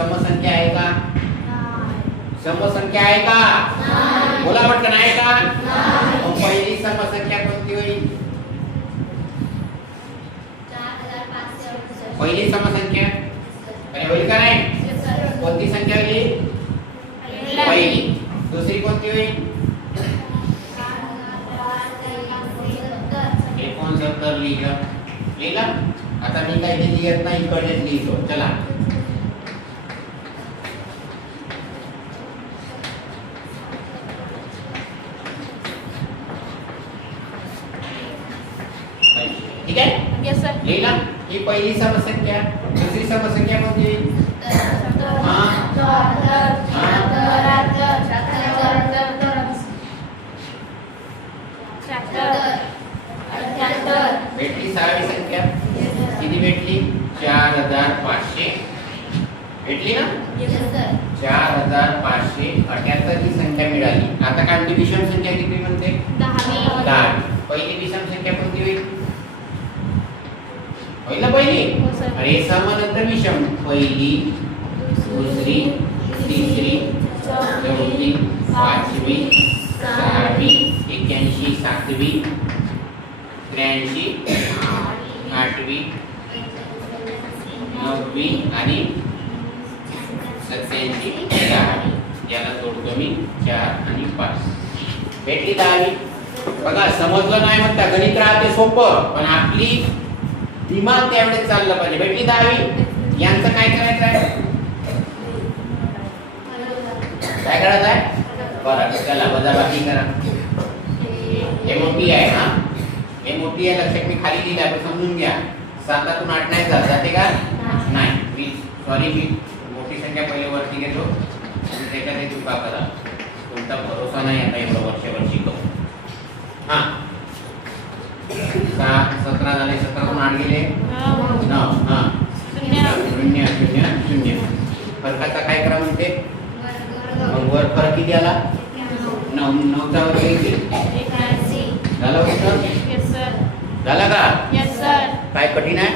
समसंख्या आहे का? समसंख्या आहे का? बोला पटकन, आहे का? मग पहिली समसंख्या कोणती होईल? पहिली समसंख्या आणि होईल का नाही? कोणती संख्या होईल? पहिली. दुसरी कोणती होईल? 69 लिहिलं. आता मी काही लिहित नाही, इकडेच लिहितो. चला, ठीक आहे? Yes sir. लिहिला. ही पहिली समसंख्या. दुसरी समसंख्या कोणती? भेटली सहावी संख्या. किती भेटली? 4500 भेटली ना? 4578 ही संख्या मिळाली. आता काय म्हणते? विषम संख्या किती म्हणते? 10. पहिली विषम संख्या कोणती होईल? होईल ना पहिली? अरे समानंतर विषम. पहिली, दुसरी, तिसरी, चौथी, पाचवी, सहावी, 81, 7वी, 83, 8वी, 9वी आणि 87, 10वी. याला जोडतो मी 4 आणि 5. भेटली 10वी. बघा, समजलं नाही म्हणता, गणित राहते सोपं, पण आपली दिमाग त्यावेळेस चाललं पाहिजे. भेटली 10वी. यांचं काय करायचं आहे? काय करायचं आहे? बरं, चला वजाबाकी करा. हे मोठी आहे. हा, हे मोठी आहे. लक्षात मी खाली लिहिलं आहे, समजून घ्या. 7तून 8 नाही जाते का? नाही. प्लीज सॉरी, मी मोठी संख्या पहिले वरती घेतो आणि त्याच्यात चुका करा. तुमचा भरोसा नाही आता एवढं वर्षभर शिकव. हा, 17 झाले. 17तून 8 गेले 9. हा, 0 0 0. फरकाचा काय करा म्हणते? मग वर फरक किती आला? 9चा वर्ग किती? झालं उत्तर? Yes sir. झाला का? Yes sir. काय कठीण आहे?